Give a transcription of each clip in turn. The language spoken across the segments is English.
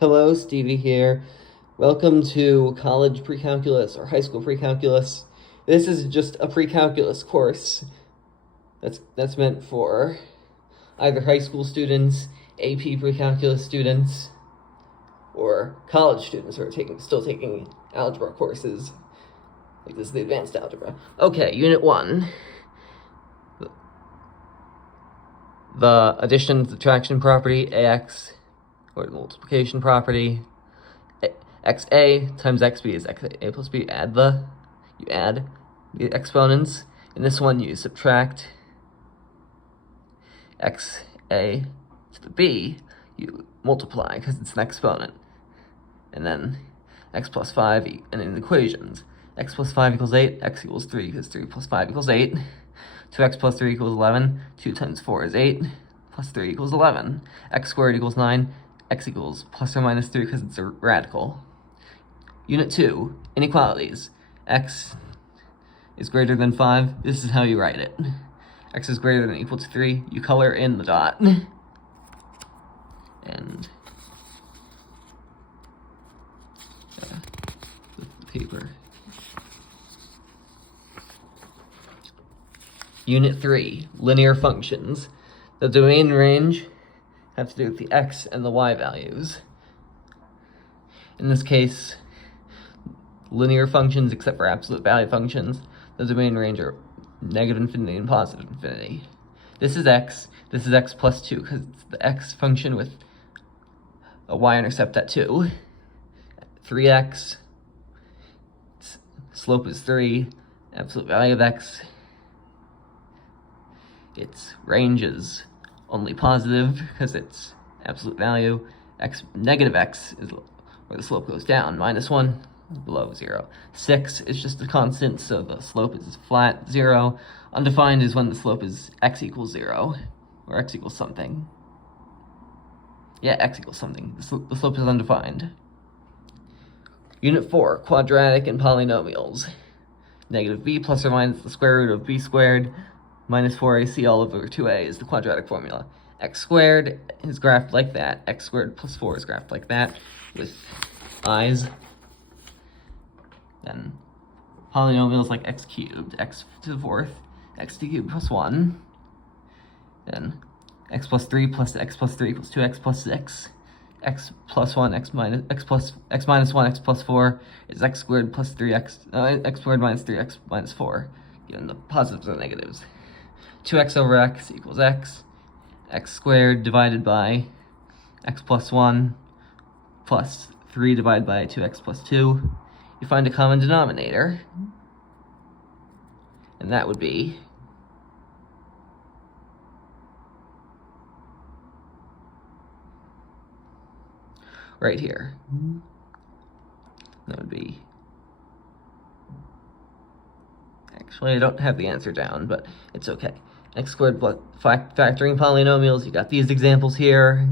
Hello, Stevie here. Welcome to college precalculus or high school precalculus. This is just a precalculus course. That's meant for either high school students, AP precalculus students, or college students who are still taking algebra courses. Like this is the advanced algebra. Okay, Unit 1. The addition subtraction property, AX, or the multiplication property, xa times xb is xa plus b. You add the exponents. In this one, you subtract xa to the b, you multiply because it's an exponent. And then x plus 5, and in the equations, x plus 5 equals 8, x equals 3 because 3 plus 5 equals 8. 2x plus 3 equals 11, 2 times 4 is 8, plus 3 equals 11. X squared equals 9, x equals plus or minus 3 because it's a radical. Unit 2, inequalities. X is greater than 5, this is how you write it. X is greater than or equal to 3, you color in the dot. And the paper. Unit 3, linear functions. The domain range have to do with the x and the y values. In this case, linear functions, except for absolute value functions, the domain range are negative infinity and positive infinity. This is x plus 2, because it's the x function with a y-intercept at 2. 3x, slope is 3, absolute value of x, its range is only positive because it's absolute value. Negative x is where the slope goes down. Minus 1 is below 0. 6 is just a constant, so the slope is flat. 0. Undefined is when the slope is x equals 0, or x equals something. Yeah, x equals something. The slope is undefined. Unit 4, quadratic and polynomials. Negative b plus or minus the square root of b squared minus 4ac all over 2a is the quadratic formula. X squared is graphed like that. X squared plus 4 is graphed like that with i's. Then polynomials like x cubed, x to the fourth, x to the cube plus 1. Then x plus 3 plus x plus 3 equals 2x plus 6. X plus 1, x minus 1, x plus 4 is x squared plus 3x, x squared minus 3x minus 4, given the positives and negatives. 2x over x equals x squared divided by x plus 1 plus 3 divided by 2x plus 2. You find a common denominator, and that would be right here. That would be, actually I don't have the answer down, but it's okay. X squared plus factoring polynomials, you got these examples here.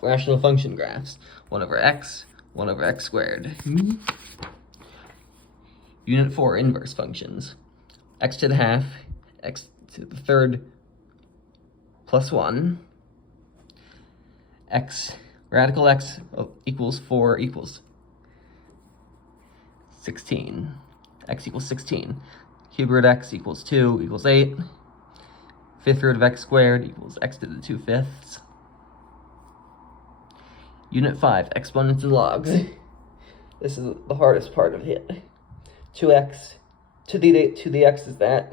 Rational function graphs, 1 over x squared. Unit 4, inverse functions. X to the half, x to the third plus 1. Radical x equals 4 equals 16. X equals 16. Cube root x equals 2 equals 8. Fifth root of x squared equals x to the 2/5. Unit 5, exponents and logs. This is the hardest part of it. 2x to the x is that.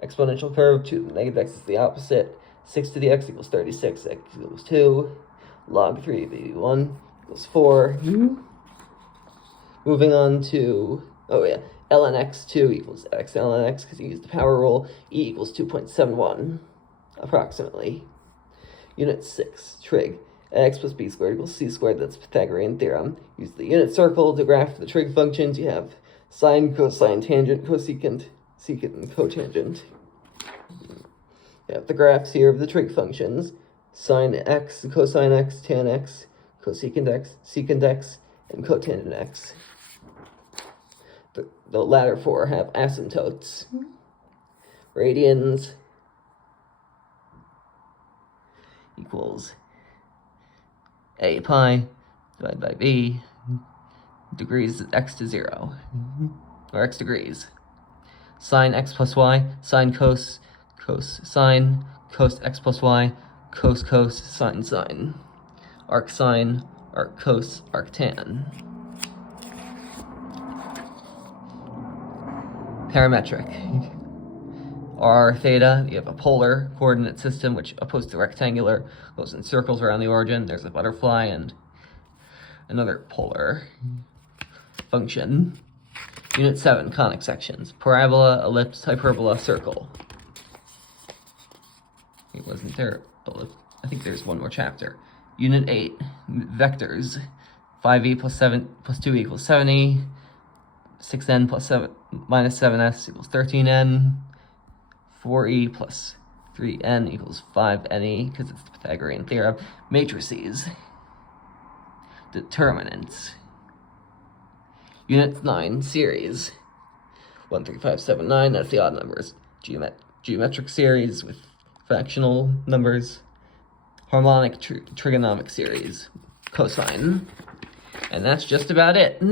Exponential curve, to the negative x is the opposite. 6 to the x equals 36, x equals 2. Log 3 of 81 equals 4. Moving on to, ln x2 equals x ln x, because you use the power rule. E equals 2.71, approximately. Unit 6, trig. X plus b squared equals c squared, that's Pythagorean theorem. Use the unit circle to graph the trig functions. You have sine, cosine, tangent, cosecant, secant, and cotangent. You have the graphs here of the trig functions. Sine x, cosine x, tan x, cosecant x, secant x, and cotangent x. The latter four have asymptotes. Radians, equals a pi divided by b degrees x to 0, or x degrees. Sine x plus y, sine cos, cos sine, cos x plus y, cos cos, sine sine. Arc sine, arc cos, arc tan. Parametric. R theta, you have a polar coordinate system, which opposed to rectangular goes in circles around the origin. There's a butterfly and another polar function. Unit 7, conic sections. Parabola, ellipse, hyperbola, circle. It wasn't there. I think there's one more chapter. Unit 8, vectors. 5e plus 7 plus 2 equals 7e. 6n plus 7 minus 7s equals 13n. 4e plus 3n equals 5ne, because it's the Pythagorean theorem. Matrices. Determinants. Unit 9, series. 1, 3, 5, 7, 9, that's the odd numbers. Geometric series with fractional numbers. Harmonic trigonomic series. Cosine. And that's just about it.